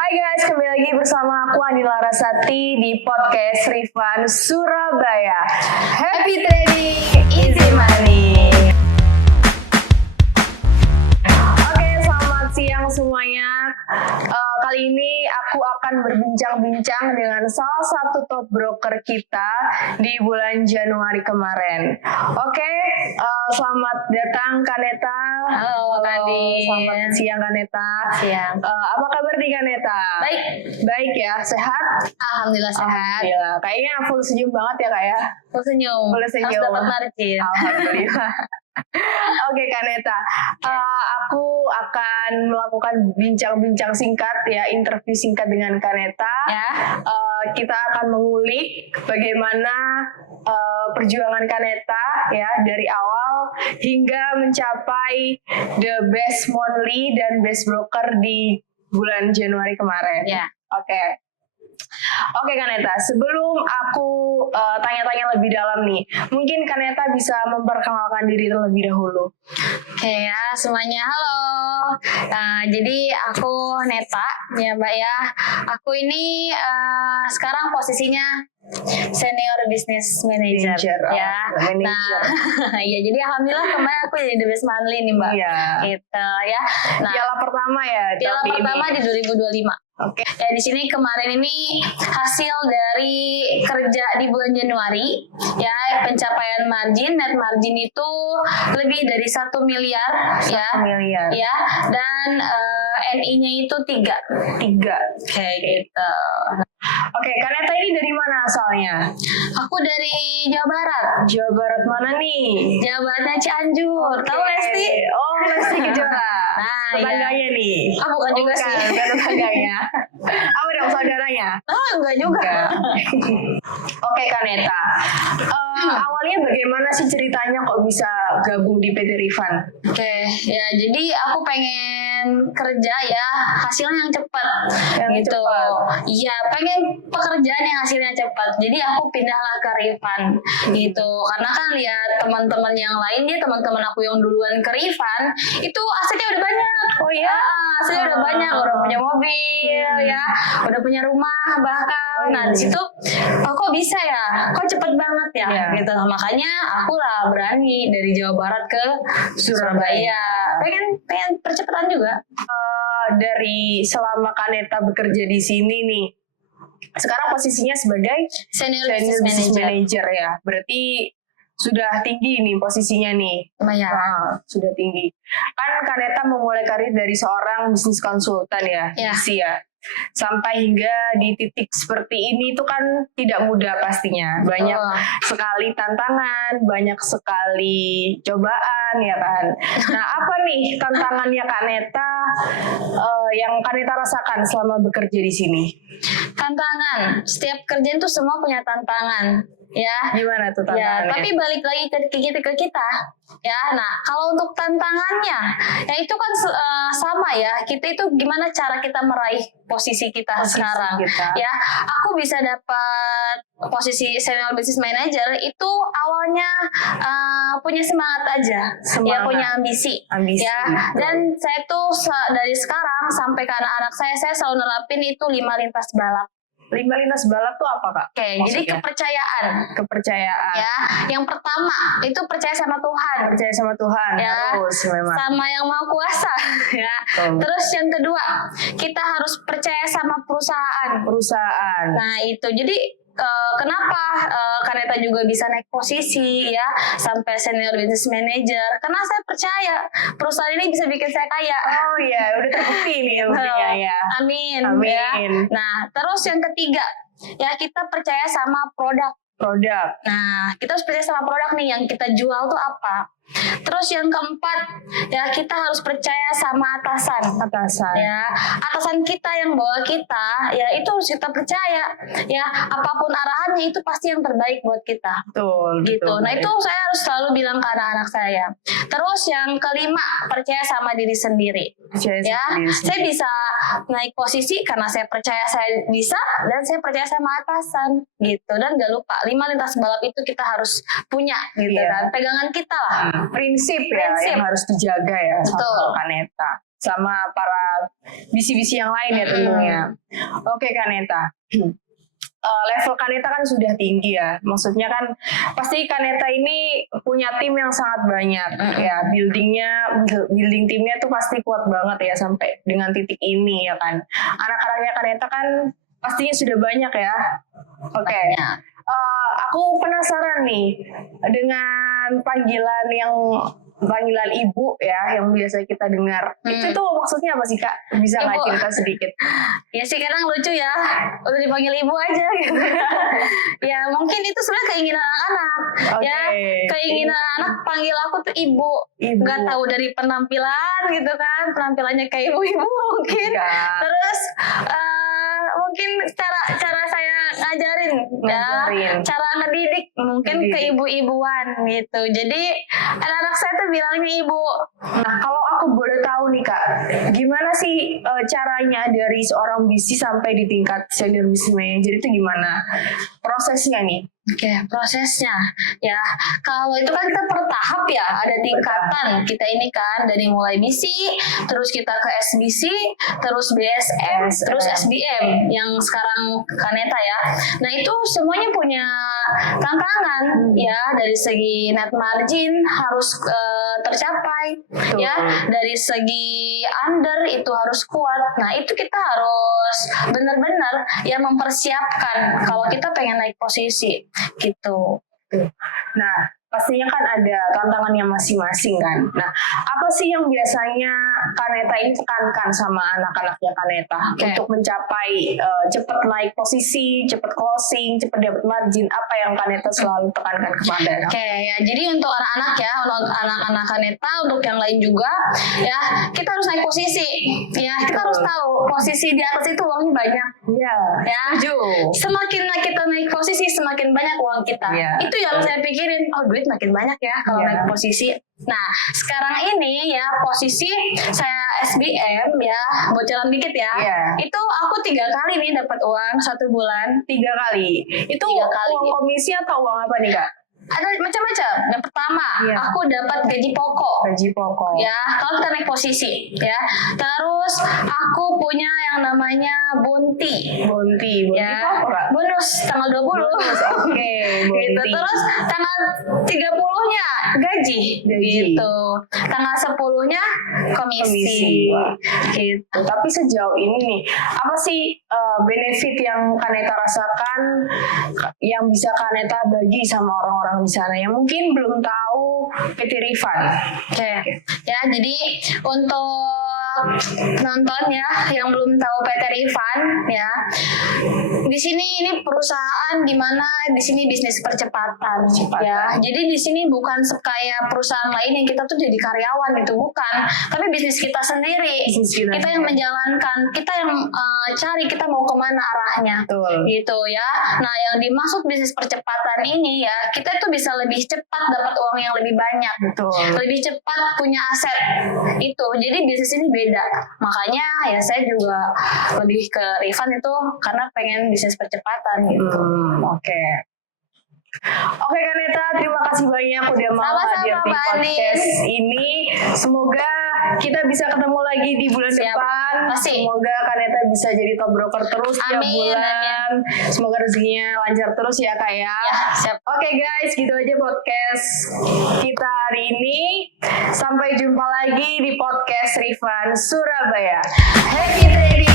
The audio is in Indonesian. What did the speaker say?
Hai guys, kembali lagi bersama aku Andi Larasati di podcast Rifan Surabaya. Happy trading, easy money. Oke, selamat siang semuanya. Kali ini aku akan berbincang-bincang dengan salah satu top broker kita di bulan Januari kemarin. Oke, selamat datang Kaneta. Halo Andi. Selamat siang Kaneta. Siang. Apa kabar nih Kaneta? Baik. Baik ya, sehat? Alhamdulillah sehat. Alhamdulillah. Kayaknya full senyum banget ya kak ya? Full senyum. Full senyum. Harus dapat margin. Alhamdulillah. Oke Kaneta, aku akan melakukan bincang-bincang singkat ya, interview singkat dengan Kaneta. Ya. Kita akan mengulik bagaimana perjuangan Kaneta ya dari awal hingga mencapai the best monthly dan best broker di bulan Januari kemarin. Ya. Oke Kaneta, sebelum aku tanya-tanya lebih dalam nih, mungkin Kaneta bisa memperkenalkan diri terlebih dahulu. Oke ya, semuanya halo. Jadi aku Neta ya Mbak ya. Aku ini sekarang posisinya senior business manager ya. Manager. Nah, ya jadi alhamdulillah kemarin aku jadi the best monthly nih Mbak. Iya. Gitu ya. Nah, Piala pertama ya. piala tahun pertama ini. di 2025. Oke. Ya di sini kemarin ini hasil dari kerja di bulan Januari ya, pencapaian margin, net margin itu lebih dari 1 miliar 1 ya. miliar. Ya, dan NI-nya itu 3. Kayak gitu. Oke, Kaneta ini dari mana asalnya? Aku dari Jawa Barat. Jawa Barat mana nih? Jawa Baratnya Cianjur. Tahu Lesti? Oh, Lesti Kejora. Nah, Tetangganya nih. Bukan juga sih. Bukan tetangganya. Apa dong saudaranya? Enggak juga. Oke Kaneta, awalnya bagaimana sih ceritanya kok bisa gabung di PT Rifan? Oke, ya jadi aku pengen kerja ya hasilnya yang cepat gitu. cepat. Iya, pengen pekerjaan yang hasilnya cepat. Jadi aku pindahlah ke Rifan gitu. Karena kan lihat teman-teman yang lain, dia teman-teman aku yang duluan ke Rifan itu asetnya udah banyak. Oh iya? Asetnya udah banyak, udah punya mobil ya, udah punya rumah bahkan. Nah di situ kok bisa ya? Kok cepet banget ya? Iya. Gitu. Makanya aku lah berani dari Jawa Barat ke Surabaya. Pengen percepatan juga. Dari selama Kaneta bekerja di sini nih, sekarang posisinya sebagai Senior Senior Business Business Manager. Manager ya, berarti sudah tinggi nih posisinya nih. Lumayan. Sudah tinggi. Kan Kaneta memulai karir dari seorang bisnis konsultan ya, Ya. sampai hingga di titik seperti ini itu kan tidak mudah pastinya. Banyak sekali tantangan, banyak sekali cobaan ya kan. Nah, apa nih tantangannya Kaneta yang Kaneta rasakan selama bekerja di sini? Tantangan. Setiap kerjaan tuh semua punya tantangan. Ya. Gimana tuh Ya, tantangannya? tapi balik lagi ke kita. Ya, nah kalau untuk tantangannya, ya itu kan sama ya. Kita itu gimana cara kita meraih posisi kita sekarang. Ya, aku bisa dapat posisi senior business manager itu awalnya punya semangat aja, ya punya ambisi. Ya, betul. dan saya tuh dari sekarang sampai ke anak-anak saya selalu nerapin itu 5 lintas balap. 5 lintas balap tuh apa Kak? Oke, jadi kepercayaan. Kepercayaan. Ya, yang pertama itu percaya sama Tuhan. Percaya sama Tuhan Ya, harus memang. sama Yang Maha Kuasa. Ya. Terus yang kedua, kita harus percaya sama perusahaan. Nah itu, jadi kenapa Kaneta juga bisa naik posisi ya sampai senior business manager? Karena saya percaya perusahaan ini bisa bikin saya kaya. Oh iya, udah terbukti nih buktinya ya. Amin. Amin. Ya. Nah, terus yang ketiga, ya kita percaya sama produk. Nah, kita harus percaya sama produk nih yang kita jual tuh apa. Terus yang keempat, ya kita harus percaya sama atasan. Ya, atasan kita yang bawa kita, ya itu harus kita percaya. Ya, apapun arahannya itu pasti yang terbaik buat kita. Betul. Gitu. Nah, itu saya harus selalu bilang ke anak-anak saya. Terus yang kelima, percaya sama diri sendiri. Saya bisa naik posisi karena saya percaya saya bisa dan saya percaya sama atasan gitu. Dan gak lupa 5 lintas balap itu kita harus punya gitu kan, pegangan kita lah. Prinsip yang harus dijaga ya. Betul. Sama Kaneta. sama para bisi-bisi yang lain ya tentunya. Oke Kaneta. Level Kaneta kan sudah tinggi ya. Maksudnya kan pasti Kaneta ini punya tim yang sangat banyak ya. Building timnya tuh pasti kuat banget ya sampai dengan titik ini ya kan. Anak-anaknya Kaneta kan pastinya sudah banyak ya. Oke. Aku penasaran nih dengan panggilan ibu ya yang biasa kita dengar. Itu tuh maksudnya apa sih Kak? Bisa nggak cerita sedikit? Ya sih kadang lucu ya, udah dipanggil ibu aja gitu. Ya mungkin itu sebenarnya keinginan anak-anak. Ya keinginan anak panggil aku tuh ibu. Nggak tahu dari penampilan gitu kan, penampilannya kayak ibu-ibu mungkin. Terus mungkin cara saya ngajarin. Ya, cara ngedidik mungkin keibu-ibuan gitu. Jadi anak-anak saya tuh bilangnya ibu. Nah kalau aku boleh tahu nih Kak, gimana sih caranya dari seorang bisi sampai di tingkat senior business manager itu gimana prosesnya nih? Oke, prosesnya ya kalau itu kan kita per tahap ya, ada tingkatan kita ini kan dari mulai BC, terus kita ke SBC, terus BSM, terus SBM yang sekarang Kaneta ya. Nah itu semuanya punya tantangan ya, dari segi net margin harus tercapai ya, dari segi under itu harus kuat. Nah itu kita harus benar-benar ya mempersiapkan kalau kita pengen naik posisi gitu. Nah, pastinya kan ada tantangannya masing-masing kan. Nah, apa sih yang biasanya Kaneta ini tekankan sama anak-anaknya Kaneta untuk mencapai cepat naik posisi, cepat closing, cepat dapat margin? Apa yang Kaneta selalu tekankan kepada anak? Ya jadi untuk anak-anak ya, untuk anak-anak Kaneta, untuk yang lain juga ya, kita harus naik posisi. Ya, kita harus tahu posisi di atas itu uangnya banyak. Iya. Ya. Semakin kita naik posisi, semakin banyak uang kita. Itu yang saya pikirin. Oh, duit makin banyak ya kalau naik posisi. Nah, sekarang ini ya posisi saya SBM ya, bocoran dikit ya. Itu aku 3 kali nih dapat uang 1 bulan. 3 kali. Itu 3 kali. Uang komisi atau uang apa nih Kak? Ada macam-macam. Yang pertama, aku dapat gaji pokok. Gaji pokok. Ya, kalau kita naik posisi, ya. Terus aku punya yang namanya bonti. Bonti Ya, apa Kak? bonus tanggal 20. Bonus, oke. Gitu. Terus tanggal 30-nya gaji. Gitu. Tanggal 10-nya komisi. Gitu. Tapi sejauh ini nih, apa sih benefit yang Kaneta rasakan yang bisa Kaneta bagi sama orang-orang di sana yang mungkin belum tahu PT Rifan? Oke. Ya, jadi untuk nonton ya yang belum tahu PT Rifan ya. Di sini ini perusahaan di mana di sini bisnis percepatan ya. Jadi di sini bukan kayak perusahaan lain yang kita tuh jadi karyawan gitu, bukan. Tapi bisnis kita sendiri. Kita yang menjalankan, kita yang cari kita mau kemana arahnya. Gitu ya. Nah, yang dimaksud bisnis percepatan ini ya, kita itu bisa lebih cepat dapat uang yang lebih banyak. Lebih cepat punya aset. Itu. Jadi bisnis ini beda. Makanya ya saya juga lebih ke Rifan itu karena pengen bisnis percepatan gitu. Oke Kaneta, terima kasih banyak udah mau hadir di podcast ini. Semoga kita bisa ketemu lagi di bulan depan. Semoga Kaneta bisa jadi top broker terus tiap bulan. Semoga rezekinya lancar terus ya Kak ya. Oke guys, gitu aja podcast kita hari ini. Sampai jumpa lagi di podcast Rifan Surabaya. Happy trading.